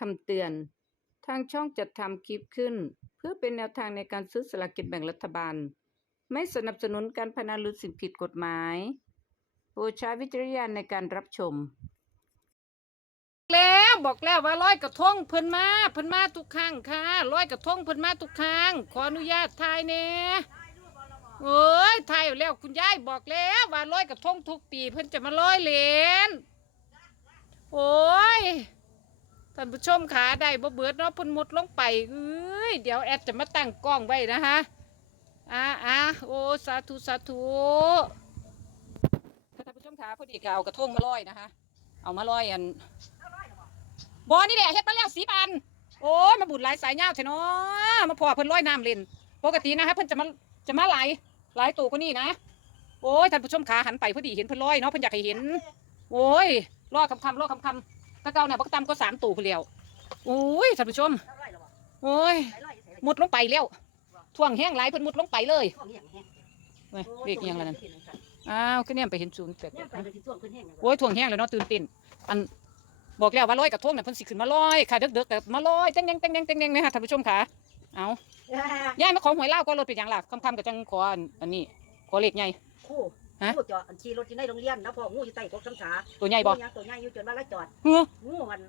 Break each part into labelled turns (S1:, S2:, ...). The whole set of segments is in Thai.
S1: คำเตือน ทางช่องจัดทำคลิปขึ้น เพื่อเป็นแนวทางในการซื้อสลากกินแบ่งรัฐบาล ไม่สนับสนุนการพนันหรือสิ่งผิดกฎหมายโปรดใช้วิจารณญาณในการรับชม แล้วบอกแล้วว่าร้อยกระทงเพิ่นมาเพิ่นมาทุกครั้งค่ะร้อยกระทงเพิ่นมาทุกครั้งขออนุญาตถ่ายแหน่โอ้ยถ่ายอยู่แล้วคุณยายบอกแล้วว่าร้อยกระทงทุกปีเพิ่นจะมาร้อยเหรียญโอ้ย ท่านผู้ชมขาได้บ่เบิดเนาะพิ่นมุดลงไปเอ้ยเดี๋ยวแอดจะมาตั้งกล้องไว้นะคะอ่าอ่าโอ้สาธุสาธุท่านผู้ชมขาพอดีก็เอากระทงมาร้อยนะคะ เอามาร้อยอันบอนี่แหละเฮ็ดมาแล้วสีอันโอ้ยมาบุญหลายสายยาวเถอะเนาะมาพอเพิ่นร้อยน้ำเล่นปกตินะคะเพิ่นจะมาจะมาหลายหลายตัวกว่านี้นะโอ้ยท่านผู้ชมขาหันไปพอดีเห็นเพิ่นร้อยเนาะเพิ่นอยากให้เห็น โอ้ยรอคำคำๆรอคำคำ ตะเกาเนี่ยบักตำก็สามตัวเพิ่นแล้วโอ้ยท่านผู้ชมโอ้ยมุดลงไปแล้วท่วงแห้งหลายเพิ่นมุดลงไปเลยเว้ยเรียกอิหยังแล้วนั่นอ้าวก็เนี่ยไปเห็นศูนย์แปดโอ้ยท่วงแห้งแล้วเนาะตื่นเต้นอันบอกแล้วว่าร้อยกระทงเนี่ยเพิ่นสิขึ้นมาร้อยค่ะเด็กๆแต่มาร้อยเต้งๆเต้งๆเต้งๆนะคะท่านผู้ชมค่ะเอาย่ายมาขอหวยเล่าวก็รถเป็นอย่างหลักคำๆกับจังขออันอันนี้ขอเลขใหญ่
S2: คู่
S1: ฮะ
S2: คู่จอดอันขี่รถที่ในโรงเรียนนะพ่องูอยู่ใต้กกซ้ำสา
S1: ตัวใหญ่บ่
S2: งูยังตัวใหญ่อยู่จนว่าละจอด
S1: เฮ้อ
S2: งูมัน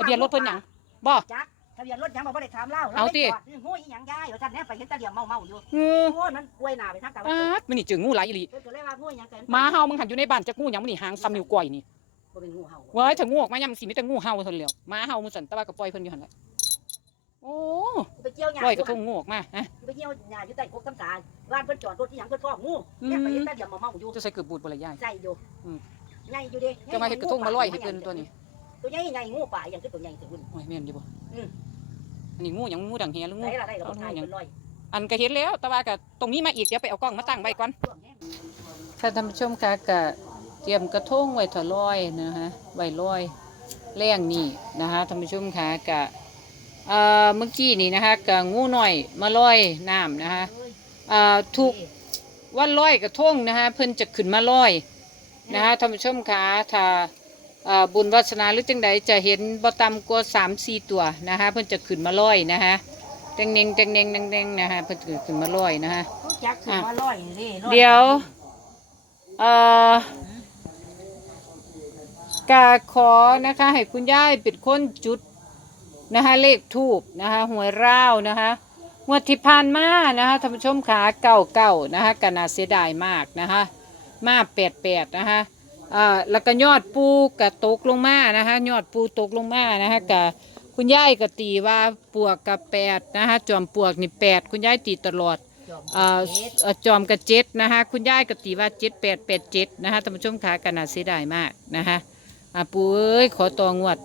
S1: ทะเบียนรถเพิ่นหยังบ่
S2: จักทะเบียนรถหยังบอกว่าได้ถามเล่า
S1: เอาติ
S2: รถไม่จดงูอีหยังยายว่าท่านแน่ไปเห็นตาเหลี่ยมเมาเมาๆอยู่
S1: เฮ้อ
S2: โอ้ยมันป่วยหนาไปทางตะวัน
S1: อา
S2: ตก
S1: ดมันนี่จึงงูหลายอีหลี
S2: เพิ่นก็เลยว่างูอีหยังกัน
S1: หมาเฮามึงหันอยู่ในบ้านจักงูหยังมันนี่หางซ้ำนิ้วก้อยนี่
S2: บ่เป็นงูเห่า
S1: เว้ยถ้างูออกมายังสิมีแต่งูเห่าเท่านั้นแหล้วหมาเฮามึงสั่นแต่ว่าก็ปล่อยเพิ่นอยู่หั่นแหละ โอ้
S2: ไปเกี่ยวหญ้า
S1: ร้อยกระทงงูออกมาฮะ
S2: ไปเกี่ยวหญ้าอยู่ใต้กกซ้ำสาบ้านเพิ่นจอดรถที่หยังเพิ่นฟ้องงู
S1: อืม
S2: แน่ไปเห็นตาเหลี่ยมเมาเมาๆอยู่
S1: จะใส่เกือบบูดบ่ละยาย
S2: ใส่อยู่
S1: อืม
S2: ใหญ่อยู่เดิ
S1: จะมาเฮ็ดกระทงมาร้อยให้เพิ่นตัวนี้
S2: ตัวใหญ่ใหญ่งูป่าอย่างคือตัวใหญ่ตัวหุ่น
S1: โอ้ยแม่นอยู่บ่
S2: อืม
S1: อันนี้งูหยังงูดังเฮียหรืองู
S2: ได้ละได้ละบ่ทายเป็นร้อย
S1: อันก็เห็นแล้ว แต่ว่าก็ตรงนี้มาอีกเดี๋ยวไปเอากล้องมาตั้งไว้ก่อน
S2: ช่วงแห้ง
S1: ค่ะท่านผู้ชมคะก็เตรียมกระทงไว้ถลอยนะคะไว้ลอยแรงนี่นะคะท่านผู้ชมคะก็ เอ่อเมื่อกี้นี่นะคะก็งูหน่อยมาลอยน้ำนะคะเอ่อทุกวันลอยกระทงนะคะเพิ่นจะขึ้นมาลอยนะคะท่านผู้ชมคะถ้าเอ่อบุญวาสนาหรือจังใดจะเห็นบ่ต่ำกว่าสามสี่ตัวนะคะเพิ่นจะขึ้นมาลอยนะคะเต็งเนงเต็งเนงเต็งเนงนะคะเพิ่นจะขึ้นมาลอยนะคะ
S2: รู้จักคือว่าร้อยนี่ร้อ
S1: เดี๋ยวเอ่อกาขอนะคะให้คุณย่ายเป็นคนจุด นะคะเลขทูบนะคะหวยร้าวนะคะงวดที่ผ่านมานะคะท่านผู้ชมขาเก่าเก่าๆนะคะก็น่าเสียดายมากนะคะมาแปดแปดนะคะเอ่อแล้วก็ยอดปูกระตกลงมานะคะยอดปูตกลงมานะคะกะคุณย่ายก็ตีว่าปวกกับแปดนะคะจอมปวกนี่แปดคุณย่ายตีตลอดเอ่อเอ่อจอมกระเจ็ดนะคะคุณยายกตีว่าเจ็ดแปดแปดเจ็ดนะคะท่านผู้ชมขากันนาเสียดายมากนะคะอ่าปูเอ้ยขอตองวด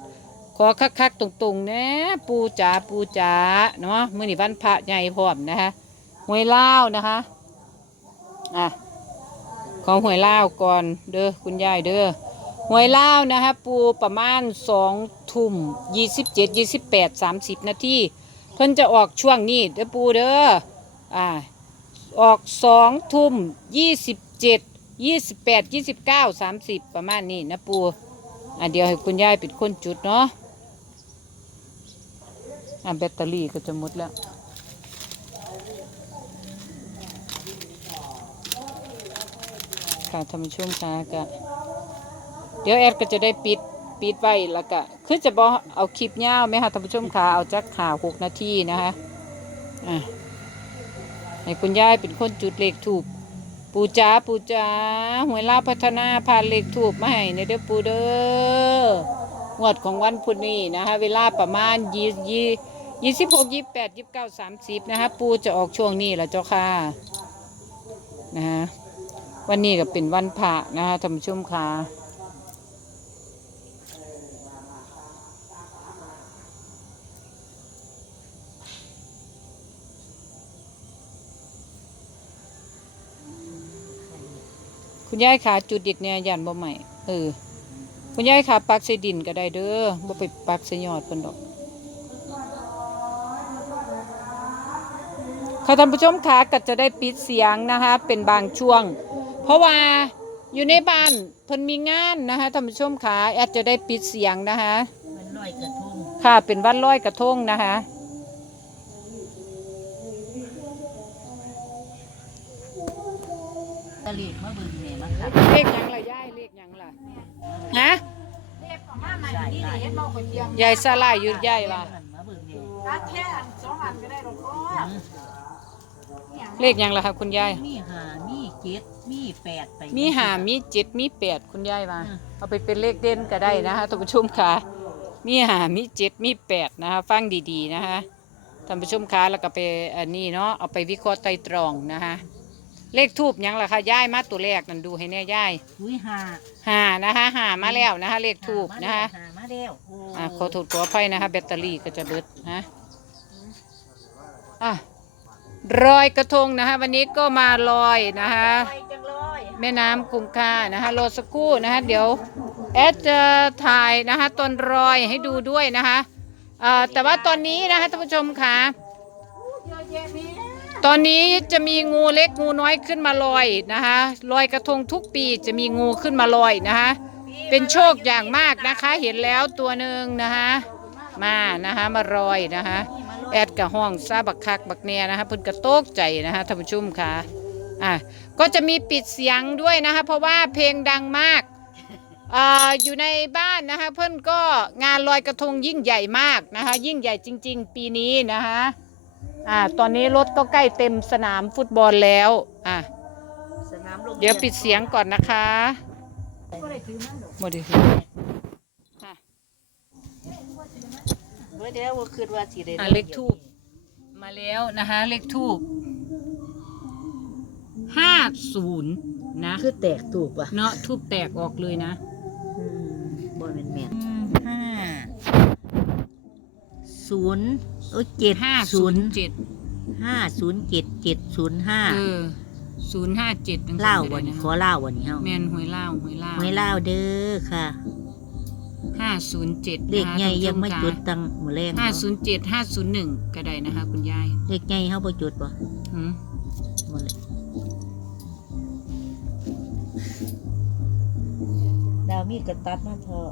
S1: ขอคักๆตรงๆนะปูจ๋าปูจ๋าเนาะมื่อนี้วันพระใหญ่พร้อมนะคะหวยเล่านะคะอะของหวยเล่าก่อนเด้อคุณยายเด้อหวยเล่านะคะปูประมาณสองทุ่มยี่สิบเจ็ดยี่สิบแปดสามสิบนาทีเพิ่นจะออกช่วงนี้เด้อปูเด้ออ่าออกสองทุ่มยี่สิบเจ็ดยี่สิบแปดยี่สิบเก้าสามสิบประมาณนี้นะปูอะเดี๋ยวให้คุณยายเป็นคนจุดเนาะ อะแบตเตอรี่ก็จะหมดแล้วค่ะท่านผู้ชมค่ะเดี๋ยวแอดก็จะได้ปิดปิดไว้แล้วก็คือจะบอกเอาคลิปยาวไหมคะท่านผู้ชมคะเอาจักข่าวหกนาทีนะคะอะให้คุณยายเป็นคนจุดเลขถูกปูจ๋าปูจ๋าหวยลาพัฒนาผ่านเลขถูกมาให้ในเด้อปูเด้องวดของวันพุธนี้นะคะ เวลาประมาณยี่ยี่ ยี่สิบหกยี่แปดยี่เก้าสามสิบนะคะ ปูจะออกช่วงนี้แหละเจ้าค่ะนะคะวันนี้ก็เป็นวันพระนะคะท่านผู้ชมค่ะคุณยายขาจุดดิดเนี่ยยันบ่ใหม่เออคุณยายขาปักใส่ดินก็ได้เด้อบ่ไปปักใส่ยอดเพิ่นดอก ค่ะท่านผู้ชมคะก็จะได้ปิดเสียงนะคะเป็นบางช่วง เพราะว่าอยู่ในบ้านเพิ่นมีงานนะคะท่านผู้ชมคะแอดจะได้ปิดเสียงนะคะ
S2: มันล
S3: ลอยกระทง
S1: ค่ะเป็นวันลอยกระทงนะคะ
S3: ตะลีกมาเบิ่งแม่มาครับ
S1: เลขหยังล่ะยายเลขหยังล่ะฮะ
S2: ยาย
S1: สลายอยู่ยายว่า
S3: มาเบิ่งแม่
S2: ตัดแค่อันสองอันก็ได้หรอกพ่อ
S1: เลขหยังล่ะครับคุณยาย
S3: มีห้ามีเจ็ดมีแปดไป
S1: มีหามีเจ็ดมีแปดคุณยายว่า
S3: อืม
S1: เอาไปเป็นเลขเด่นก็ได้นะคะท่านผู้ชมค่ะมีหามีเจ็ดมีแปดนะคะฟังดีๆนะคะท่านผู้ชมค่ะแล้วก็ไปอันนี้เนาะเอาไปวิเคราะห์ไตรตรองนะคะเลขทูบยังล่ะคะยายมาตัวแรกนั่นดูให้แน่ยาย
S3: อุ้ยห้า
S1: หานะคะหามาแล้วนะคะเลขทูบนะคะ
S3: หามาแล้วโอ่า
S1: ขอโทษขออภัยนะคะแบตเตอรี่ก็จะเบิดนะอะ รอยกระทงนะคะวันนี้ก็มาลอยนะคะแม่น้ำคงคานะคะรอสักครู่นะคะเดี๋ยวแอดจะถ่ายนะคะตอนรอยให้ดูด้วยนะคะแต่ว่าตอนนี้นะคะท่านผู้ชมค่ะตอนนี้จะมีงูเล็กงูน้อยขึ้นมาลอยนะคะลอยกระทงทุกปีจะมีงูขึ้นมาลอยนะคะเป็นโชคอย่างมากนะคะ เห็นแล้วตัวหนึ่งนะคะมานะคะมารอยนะคะ แอดกับห้องซาบักคักบักเนียนะคะเพิ่นกระโตกใจนะคะท่านผู้ชมค่ะอะก็จะมีปิดเสียงด้วยนะคะเพราะว่าเพลงดังมากอ่าอยู่ในบ้านนะคะเพิ่นก็งานลอยกระทงยิ่งใหญ่มากนะคะยิ่งใหญ่จริง ๆ ปีนี้นะคะอ่าตอนนี้รถก็ใกล้เต็มสนามฟุตบอลแล้วอะ
S2: สนามโรงรีน
S1: เดี๋ยวปิดเสียงก่อนนะคะ
S2: บ่ได้ถือมันดอก
S1: หมด เลย
S3: เว้ยเดี๋ยวว่าคิดว่าสิได้
S1: อะเลขทูป มาแล้วนะคะ เลขทูบห้าศูนย์นะ
S3: คือแตกถูกป่ะ
S1: เนาะทูบแตกออกเลยนะ
S3: อืมบ่แม่นแม่นห้าศูนย์โอ้ยเจ็ด
S1: ห้า
S3: ศู
S1: ศู
S3: น
S1: น
S3: ย์
S1: ย์เจ็ด
S3: ห้าศูนย์เจ็ดเจ็ดศูนย์ห้า
S1: เออศูนย์ห้าเจ็ด
S3: เล่าวันนี้ขอเล่าวันนี้เฮา
S1: แมนหวยเล่าหวยเล่า
S3: ไม่เล่าเด้อค่ะ
S1: ห้าศูนย์เจ็ด
S3: เลขใหญ่ยังไม่จุดตังมื้อแรง
S1: ห้า
S3: เนาะ
S1: ศูนย์เจ็ดห้าศูนย์หนึ่งก็ได้นะคะ คุณยาย
S3: เลขใหญ่เฮาบ่จุดบ่
S1: หืม
S3: บ่เลยดาวมีกระตัดมาเถอะ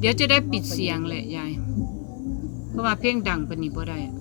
S1: เดี๋ยวจะได้ปิดเสียงแหละยาย เพราะว่าเพลงดังปานนี้บ่ได้อะ